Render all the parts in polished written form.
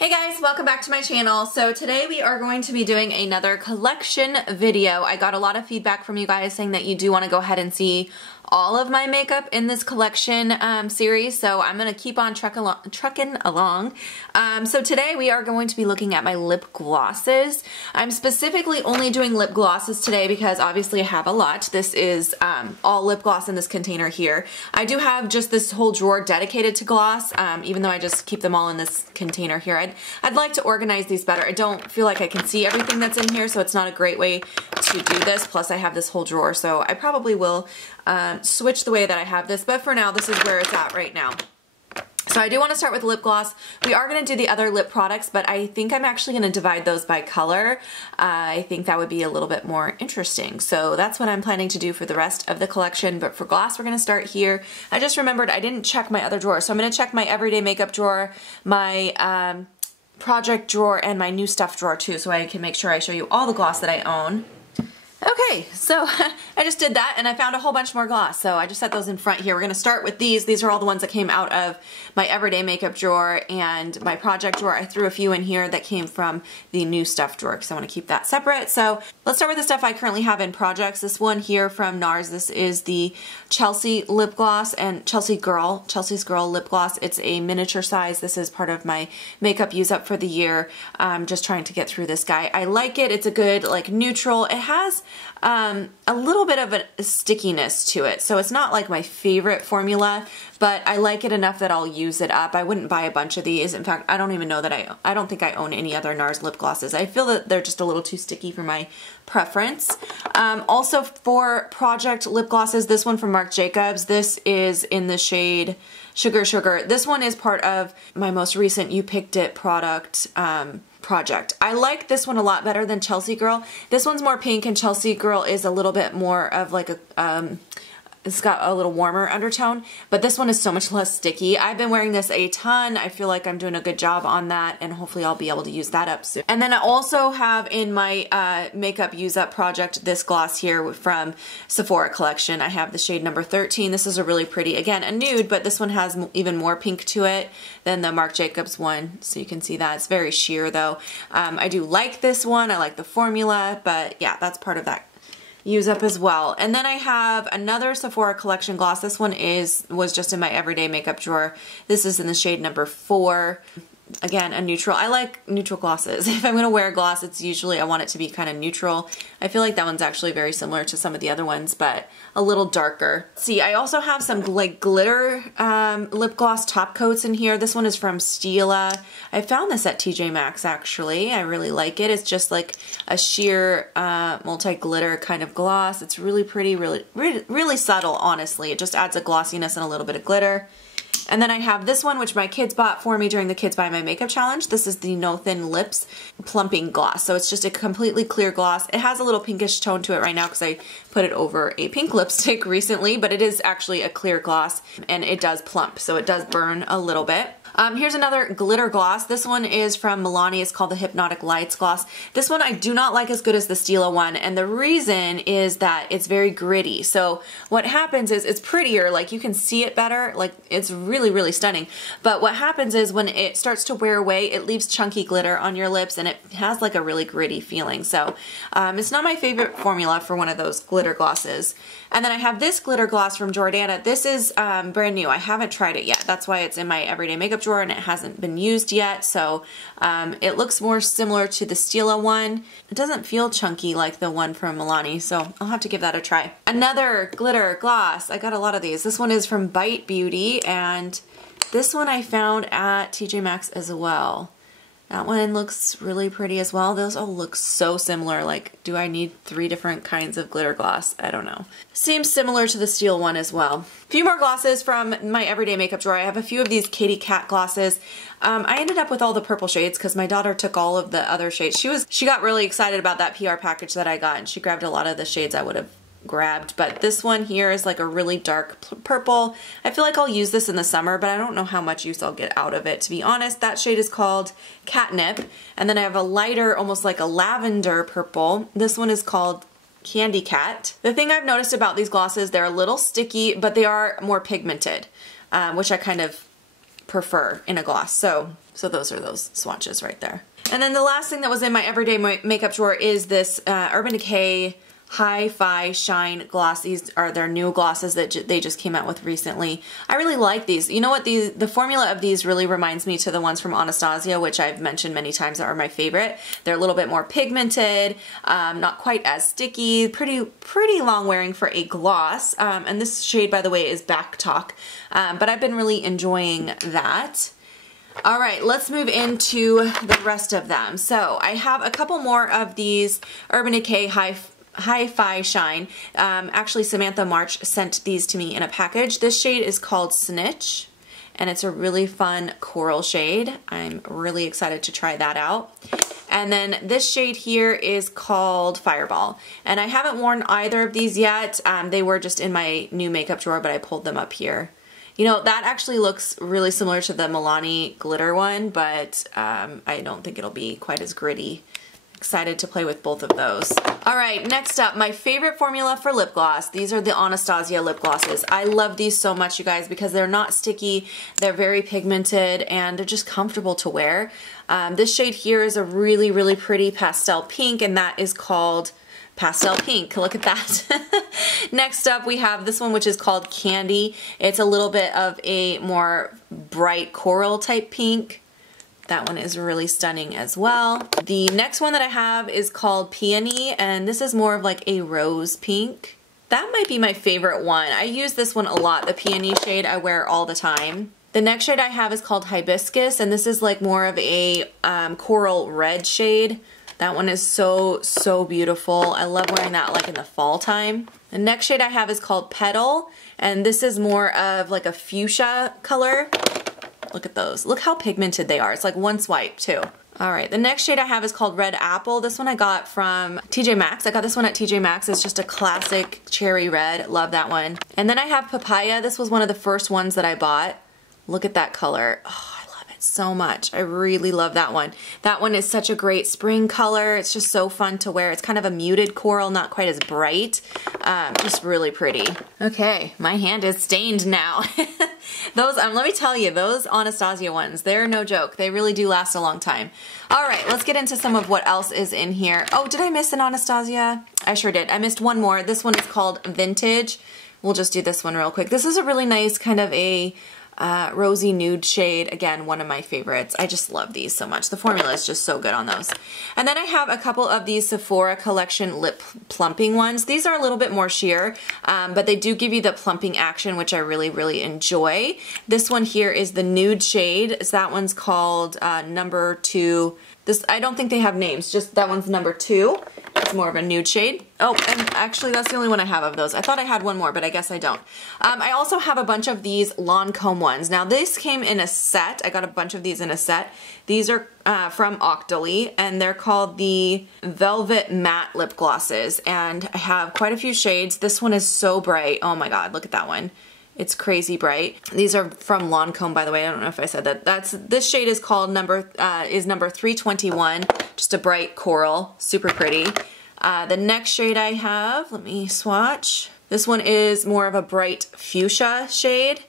Hey guys, welcome back to my channel. So today we are going to be doing another collection video. I got a lot of feedback from you guys saying that you do want to go ahead and see all of my makeup in this collection series, so I'm going to keep on trucking along. So today we are going to be looking at my lip glosses. I'm specifically only doing lip glosses today because obviously I have a lot. This is all lip gloss in this container here. I do have just this whole drawer dedicated to gloss, even though I just keep them all in this container here. I'd like to organize these better. I don't feel like I can see everything that's in here, so it's not a great way to do this. Plus I have this whole drawer, so I probably will switch the way that I have this, but for now this is where it's at right now. So I do want to start with lip gloss. We are going to do the other lip products, but I think I'm actually going to divide those by color. I think that would be a little bit more interesting. So that's what I'm planning to do for the rest of the collection, but for gloss we're going to start here. I just remembered I didn't check my other drawer, so I'm going to check my everyday makeup drawer, my project drawer, and my new stuff drawer too, so I can make sure I show you all the gloss that I own. Okay, so I just did that and I found a whole bunch more gloss, so I just set those in front here. We're going to start with these. These are all the ones that came out of my everyday makeup drawer and my project drawer. I threw a few in here that came from the new stuff drawer because I want to keep that separate. So let's start with the stuff I currently have in projects. This one here from Nars, this is the Chelsea lip gloss and Chelsea's Girl lip gloss. It's a miniature size. This is part of my makeup use up for the year. I'm just trying to get through this guy. I like it. It's a good like neutral. It has a little bit of a stickiness to it, so it's not like my favorite formula, but I like it enough that I'll use it up. I wouldn't buy a bunch of these. In fact, I don't even know that I don't think I own any other Nars lip glosses. I feel that they're just a little too sticky for my preference. Also for project lip glosses, this one from Marc Jacobs, this is in the shade Sugar Sugar. This one is part of my most recent You Picked It product project. I like this one a lot better than Chelsea Girl. This one's more pink and Chelsea Girl is a little bit more of like a it's got a little warmer undertone, but this one is so much less sticky. I've been wearing this a ton. I feel like I'm doing a good job on that, and hopefully I'll be able to use that up soon. And then I also have in my makeup use up project this gloss here from Sephora Collection. I have the shade number 13. This is a really pretty, again, a nude, but this one has even more pink to it than the Marc Jacobs one, so you can see that. It's very sheer though. I do like this one. I like the formula, but yeah, that's part of that use up as well. And then I have another Sephora Collection gloss. This one was just in my everyday makeup drawer. This is in the shade number 4. Again, a neutral. I like neutral glosses. If I'm going to wear a gloss, it's usually, I want it to be kind of neutral. I feel like that one's actually very similar to some of the other ones, but a little darker. See, I also have some like glitter lip gloss top coats in here. This one is from Stila. I found this at TJ Maxx actually. I really like it. It's just like a sheer multi-glitter kind of gloss. It's really pretty, really subtle, honestly. It just adds a glossiness and a little bit of glitter. And then I have this one, which my kids bought for me during the Kids Buy My Makeup Challenge. This is the No Thin Lips Plumping Gloss. So it's just a completely clear gloss. It has a little pinkish tone to it right now because I put it over a pink lipstick recently, but it is actually a clear gloss and it does plump, so it does burn a little bit. Here's another glitter gloss. This one is from Milani. It's called the Hypnotic Lights gloss. This one I do not like as good as the Stila one, and the reason is that it's very gritty. So what happens is it's prettier, like you can see it better, like it's really stunning. But what happens is when it starts to wear away, it leaves chunky glitter on your lips and it has like a really gritty feeling. So it's not my favorite formula for one of those glitter glosses. And then I have this glitter gloss from Jordana. This is brand new. I haven't tried it yet. That's why it's in my everyday makeup drawer and it hasn't been used yet. So it looks more similar to the Stila one. It doesn't feel chunky like the one from Milani, so I'll have to give that a try. Another glitter gloss. I got a lot of these. This one is from Bite Beauty, and this one I found at TJ Maxx as well. That one looks really pretty as well. Those all look so similar. Like, do I need 3 different kinds of glitter gloss? I don't know. Seems similar to the Steel one as well. A few more glosses from my everyday makeup drawer. I have a few of these Kitty Cat glosses. I ended up with all the purple shades because my daughter took all of the other shades. She got really excited about that PR package that I got, and she grabbed a lot of the shades I would have grabbed, but this one here is like a really dark purple. I feel like I'll use this in the summer, but I don't know how much use I'll get out of it, to be honest. That shade is called Catnip, and then I have a lighter, almost like a lavender purple. This one is called Candy Cat. The thing I've noticed about these glosses, they're a little sticky, but they are more pigmented, which I kind of prefer in a gloss. So those are those swatches right there. And then the last thing that was in my everyday makeup drawer is this Urban Decay Hi-Fi Shine Gloss. These are their new glosses that they just came out with recently. I really like these. You know what? The formula of these really reminds me to the ones from Anastasia, which I've mentioned many times are my favorite. They're a little bit more pigmented, not quite as sticky, pretty long wearing for a gloss. And this shade, by the way, is Back Talk. But I've been really enjoying that. All right, let's move into the rest of them. So I have a couple more of these Urban Decay Hi-Fi Shine. Actually, Samantha March sent these to me in a package. This shade is called Snitch, and it's a really fun coral shade. I'm really excited to try that out. And then this shade here is called Fireball. And I haven't worn either of these yet. They were just in my new makeup drawer, but I pulled them up here. You know, that actually looks really similar to the Milani glitter one, but I don't think it'll be quite as gritty. Excited to play with both of those. All right, next up, my favorite formula for lip gloss. These are the Anastasia lip glosses. I love these so much, you guys, because they're not sticky, they're very pigmented, and they're just comfortable to wear. This shade here is a really, really pretty pastel pink, and that is called Pastel Pink. Look at that. Next up, we have this one, which is called Candy. It's a little bit of a more bright coral type pink. That one is really stunning as well. The next one that I have is called Peony, and this is more of like a rose pink. That might be my favorite one. I use this one a lot. The Peony shade I wear all the time. The next shade I have is called Hibiscus, and this is like more of a coral red shade. That one is so, so beautiful. I love wearing that like in the fall time. The next shade I have is called Petal, and this is more of like a fuchsia color. Look at those. Look how pigmented they are. It's like one swipe too. All right, the next shade I have is called Red Apple. This one I got from TJ Maxx. I got this one at TJ Maxx. It's just a classic cherry red. Love that one. And then I have Papaya. This was one of the first ones that I bought. Look at that color. Oh, so much. I really love that one. That one is such a great spring color. It's just so fun to wear. It's kind of a muted coral, not quite as bright. Just really pretty. Okay, my hand is stained now. Those, let me tell you, those Anastasia ones, they're no joke. They really do last a long time. All right, let's get into some of what else is in here. Oh, did I miss an Anastasia? I sure did. I missed one more. This one is called Vintage. We'll just do this one real quick. This is a really nice kind of a rosy nude shade. Again, one of my favorites. I just love these so much. The formula is just so good on those. And then I have a couple of these Sephora Collection lip plumping ones. These are a little bit more sheer, but they do give you the plumping action, which I really, really enjoy. This one here is the nude shade. So that one's called number 2. This, I don't think they have names, just that one's number 2. It's more of a nude shade. Oh, and actually that's the only one I have of those. I thought I had one more, but I guess I don't. I also have a bunch of these Lancome ones. Now this came in a set. I got a bunch of these in a set. These are from Octoly, and they're called the Velvet Matte Lip Glosses. And I have quite a few shades. This one is so bright. Oh my god, look at that one. It's crazy bright. These are from Lancome, by the way. I don't know if I said that. This shade is called number 321. Just a bright coral, super pretty. The next shade I have, let me swatch. This one is more of a bright fuchsia shade,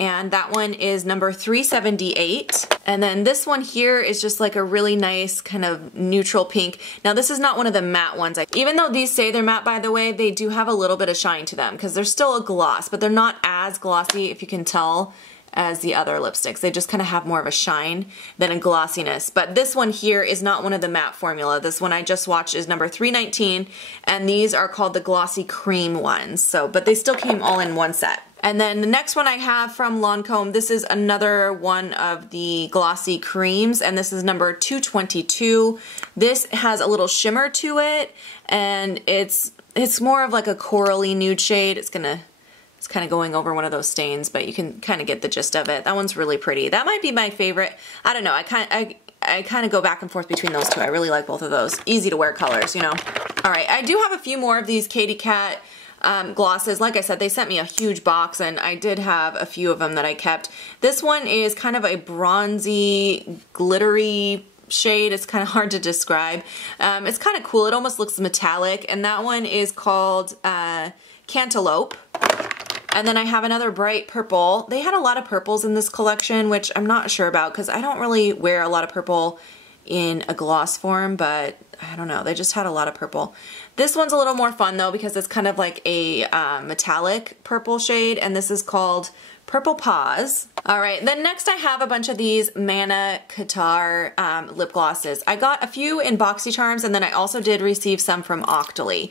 and that one is number 378. And then this one here is just like a really nice kind of neutral pink. Now this is not one of the matte ones. Even though these say they're matte, by the way, they do have a little bit of shine to them because they're still a gloss, but they're not as glossy, if you can tell, as the other lipsticks. They just kind of have more of a shine than a glossiness. But this one here is not one of the matte formula. This one I just swatched is number 319, and these are called the glossy cream ones. So, but they still came all in one set. And then the next one I have from Lancome, this is another one of the glossy creams, and this is number 222. This has a little shimmer to it, and it's more of like a corally nude shade. It's kind of going over one of those stains, but you can kind of get the gist of it. That one's really pretty. That might be my favorite. I don't know. I kind of go back and forth between those two. I really like both of those. Easy to wear colors, you know. All right, I do have a few more of these Katy Kat glosses. Like I said, they sent me a huge box, and I did have a few of them that I kept. This one is kind of a bronzy, glittery shade. It's kind of hard to describe. It's kind of cool. It almost looks metallic, and that one is called Cantaloupe. And then I have another bright purple. They had a lot of purples in this collection, which I'm not sure about because I don't really wear a lot of purple in a gloss form, but I don't know. They just had a lot of purple. This one's a little more fun though because it's kind of like a metallic purple shade, and this is called Purple Paws. Alright, then next I have a bunch of these Manna Qatar lip glosses. I got a few in BoxyCharms, and then I also did receive some from Octoly.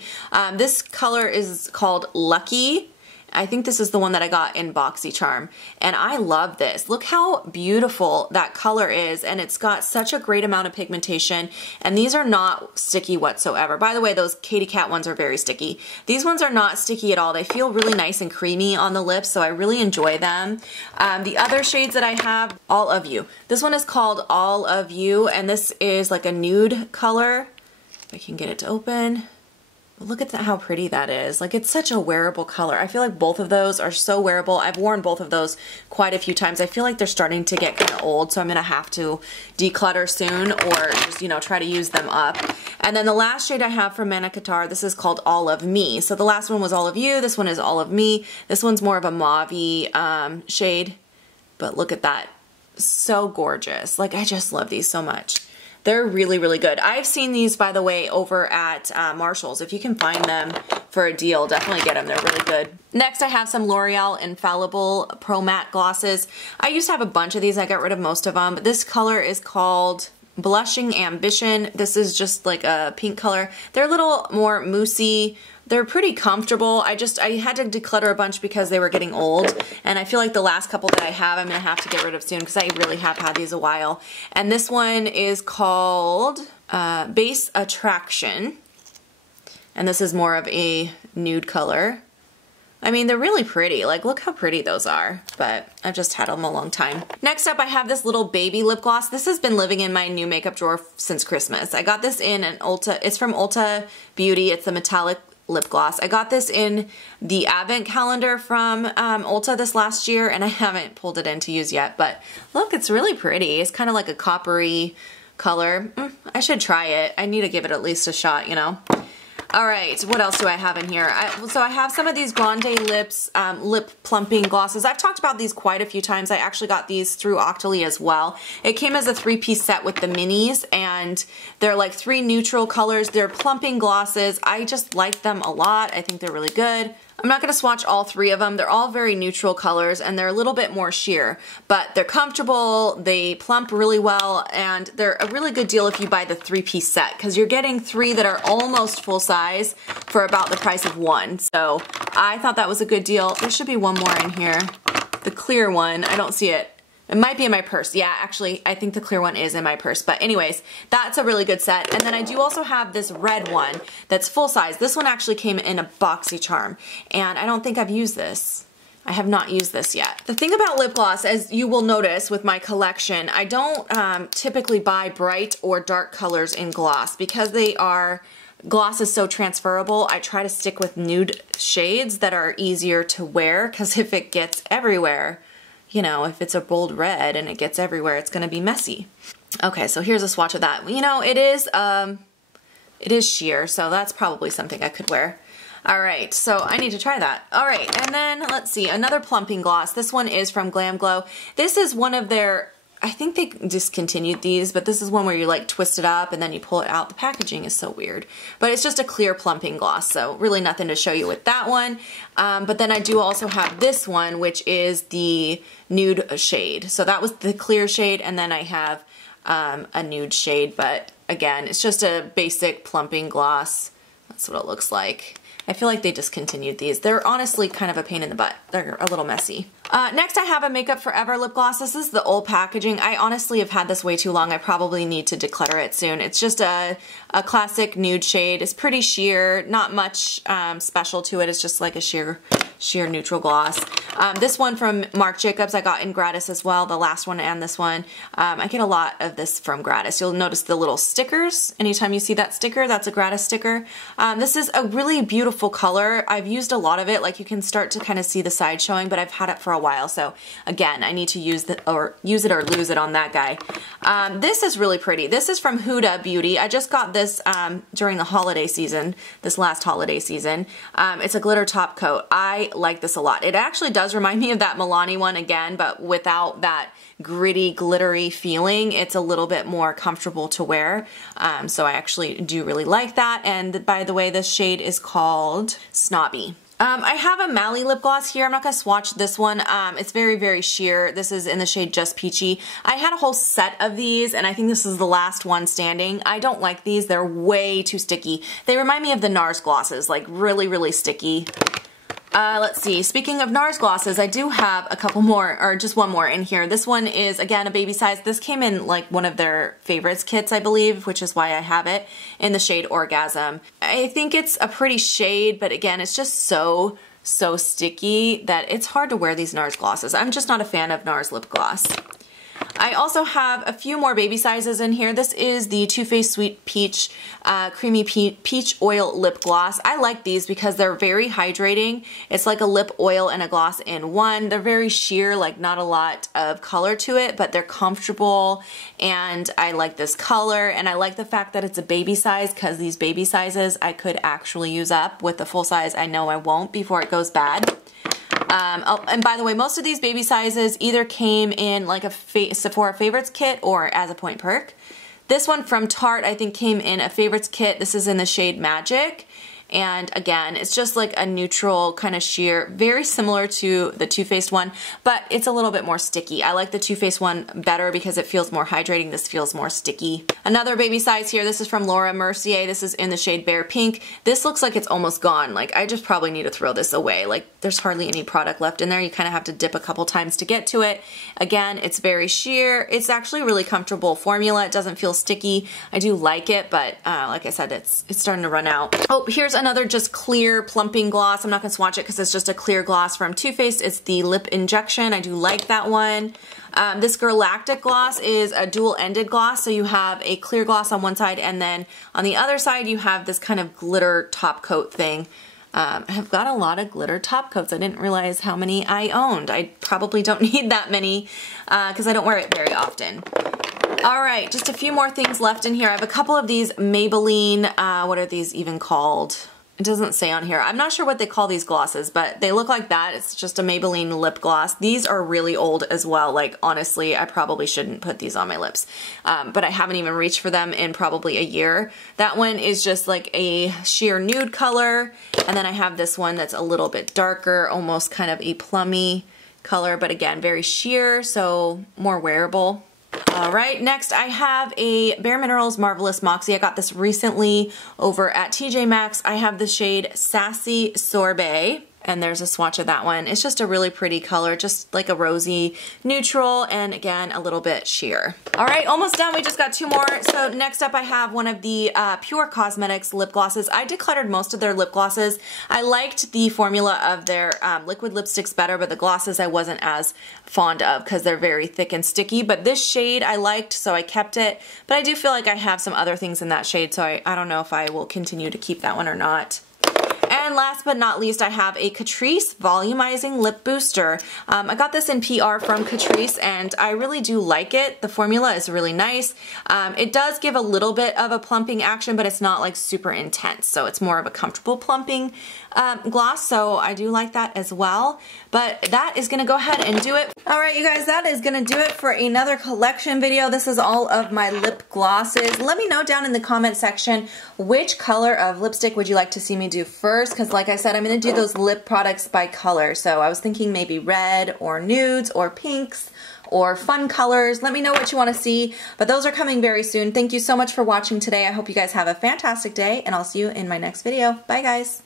This color is called Lucky. I think this is the one that I got in BoxyCharm, and I love this. Look how beautiful that color is, and it's got such a great amount of pigmentation, and these are not sticky whatsoever. By the way, those Katy Cat ones are very sticky. These ones are not sticky at all. They feel really nice and creamy on the lips, so I really enjoy them. The other shades that I have, All of You. This one is called All of You, and this is like a nude color. If I can get it to open. Look at how pretty that is. Like, it's such a wearable color. I feel like both of those are so wearable. I've worn both of those quite a few times. I feel like they're starting to get kind of old, so I'm gonna have to declutter soon or just, you know, try to use them up. And then the last shade I have from Manna Qatar, this is called All of Me. So the last one was All of You. This one is All of Me. This one's more of a mauve-y shade, but look at that. So gorgeous. Like, I just love these so much. They're really, really good. I've seen these, by the way, over at Marshall's. If you can find them for a deal, definitely get them. They're really good. Next, I have some L'Oreal Infallible Pro Matte glosses. I used to have a bunch of these. I got rid of most of them. But this color is called Blushing Ambition. This is just like a pink color. They're a little more moussey. They're pretty comfortable. I had to declutter a bunch because they were getting old, and I feel like the last couple that I have, I'm gonna have to get rid of soon because I really have had these a while. And this one is called Base Attraction, and this is more of a nude color. I mean, they're really pretty. Like, look how pretty those are, but I've just had them a long time. Next up, I have this little baby lip gloss. This has been living in my new makeup drawer since Christmas. I got this in an Ulta, it's from Huda Beauty. It's the metallic lip gloss. I got this in the advent calendar from Ulta this last year, and I haven't pulled it in to use yet, but look, it's really pretty. It's kind of like a coppery color. I should try it. I need to give it at least a shot, you know. Alright, what else do I have in here? So I have some of these Grande Lips lip plumping glosses. I've talked about these quite a few times. I actually got these through Octoly as well. It came as a 3-piece set with the minis, and they're like 3 neutral colors. They're plumping glosses. I just like them a lot. I think they're really good. I'm not going to swatch all 3 of them. They're all very neutral colors, and they're a little bit more sheer, but they're comfortable, they plump really well, and they're a really good deal if you buy the 3-piece set, because you're getting 3 that are almost full size for about the price of 1. So I thought that was a good deal. There should be one more in here. The clear one, I don't see it. It might be in my purse. Yeah, actually, I think the clear one is in my purse. But anyways, that's a really good set. And then I do also have this red one that's full size. This one actually came in a BoxyCharm, and I don't think I've used this. I have not used this yet. The thing about lip gloss, as you will notice with my collection, I don't typically buy bright or dark colors in gloss because gloss is so transferable. I try to stick with nude shades that are easier to wear, because if it gets everywhere, you know, if it's a bold red and it gets everywhere, it's going to be messy. Okay, so here's a swatch of that. You know, it is sheer, so that's probably something I could wear. All right, so I need to try that. All right, and then let's see, another plumping gloss. This one is from Glam Glow. This is one of their, I think they discontinued these, but this is one where you like twist it up and then you pull it out. The packaging is so weird, but it's just a clear plumping gloss, so really nothing to show you with that one. But then I do also have this one, which is the nude shade. So that was the clear shade, and then I have a nude shade, but again, it's just a basic plumping gloss. That's what it looks like. I feel like they discontinued these. They're honestly kind of a pain in the butt. They're a little messy. Next I have a Makeup Forever lip gloss. This is the old packaging. I honestly have had this way too long. I probably need to declutter it soon. It's just a classic nude shade. It's pretty sheer, not much special to it. It's just like a sheer neutral gloss. This one from Marc Jacobs I got in gratis as well, the last one and this one. I get a lot of this from gratis. You'll notice the little stickers. Anytime you see that sticker, that's a gratis sticker. This is a really beautiful color. I've used a lot of it. Like, you can start to kind of see the side showing, but I've had it for a while, so again, I need to use it or lose it on that guy. This is really pretty. This is from Huda Beauty. I just got this during the holiday season, this last holiday season. It's a glitter top coat. I I like this a lot. It actually does remind me of that Milani one again, but without that gritty, glittery feeling. It's a little bit more comfortable to wear. So I actually do really like that. And by the way, this shade is called Snobby. I have a Maybelline lip gloss here. I'm not going to swatch this one. It's very, very sheer. This is in the shade Just Peachy. I had a whole set of these, and I think this is the last one standing. I don't like these. They're way too sticky. They remind me of the Nars Glosses, like really, really sticky. Let's see. Speaking of Nars Glosses, I do have a couple more, or just one more in here. This one is, again, a baby size. This came in like one of their favorites kits, I believe, which is why I have it, in the shade Orgasm. I think it's a pretty shade, but again, it's just so sticky that it's hard to wear these Nars Glosses. I'm just not a fan of Nars lip gloss. I also have a few more baby sizes in here. This is the Too Faced Sweet Peach Creamy Peach Oil Lip Gloss. I like these because they're very hydrating. It's like a lip oil and a gloss in one. They're very sheer, like not a lot of color to it, but they're comfortable, and I like this color, and I like the fact that it's a baby size, because these baby sizes I could actually use up. With the full size, I know I won't before it goes bad. And by the way, most of these baby sizes either came in like a Sephora Favorites kit or as a point perk. This one from Tarte I think came in a Favorites kit. This is in the shade Magic. And again, it's just like a neutral kind of sheer, very similar to the Too Faced one, but it's a little bit more sticky. I like the Too Faced one better because it feels more hydrating. This feels more sticky. Another baby size here, this is from Laura Mercier. This is in the shade Bare Pink. This looks like it's almost gone. Like, I just probably need to throw this away. Like, there's hardly any product left in there. You kind of have to dip a couple times to get to it. Again, it's very sheer. It's actually really comfortable formula. It doesn't feel sticky. I do like it, but like I said, it's starting to run out. Oh, here's another just clear plumping gloss. I'm not going to swatch it because it's just a clear gloss from Too Faced. It's the Lip Injection. I do like that one. This Galactic gloss is a dual-ended gloss, so you have a clear gloss on one side, and then on the other side you have this kind of glitter top coat thing. I've got a lot of glitter top coats. I didn't realize how many I owned. I probably don't need that many because I don't wear it very often. Alright, just a few more things left in here. I have a couple of these Maybelline, what are these even called? It doesn't say on here. I'm not sure what they call these glosses, but they look like that. It's just a Maybelline lip gloss. These are really old as well. Like, honestly, I probably shouldn't put these on my lips. But I haven't even reached for them in probably a year. That one is just like a sheer nude color. And then I have this one that's a little bit darker, almost kind of a plummy color, but again, very sheer, so more wearable. Alright, next I have a Bare Minerals Marvelous Moxie. I got this recently over at TJ Maxx. I have the shade Sassy Sorbet. And there's a swatch of that one. It's just a really pretty color, just like a rosy neutral, and again, a little bit sheer. All right, almost done. We just got two more. So next up I have one of the Pure Cosmetics lip glosses. I decluttered most of their lip glosses. I liked the formula of their liquid lipsticks better, but the glosses I wasn't as fond of because they're very thick and sticky. But this shade I liked, so I kept it. But I do feel like I have some other things in that shade, so I don't know if I will continue to keep that one or not. And last but not least, I have a Catrice Volumizing Lip Booster. I got this in PR from Catrice, and I really do like it. The formula is really nice. It does give a little bit of a plumping action, but it's not like super intense, so it's more of a comfortable plumping gloss, so I do like that as well. But that is going to go ahead and do it. Alright, you guys, that is going to do it for another collection video. This is all of my lip glosses. Let me know down in the comment section which color of lipstick would you like to see me do first, because like I said, I'm going to do those lip products by color. So I was thinking maybe red or nudes or pinks or fun colors. Let me know what you want to see, but those are coming very soon. Thank you so much for watching today. I hope you guys have a fantastic day, and I'll see you in my next video. Bye, guys.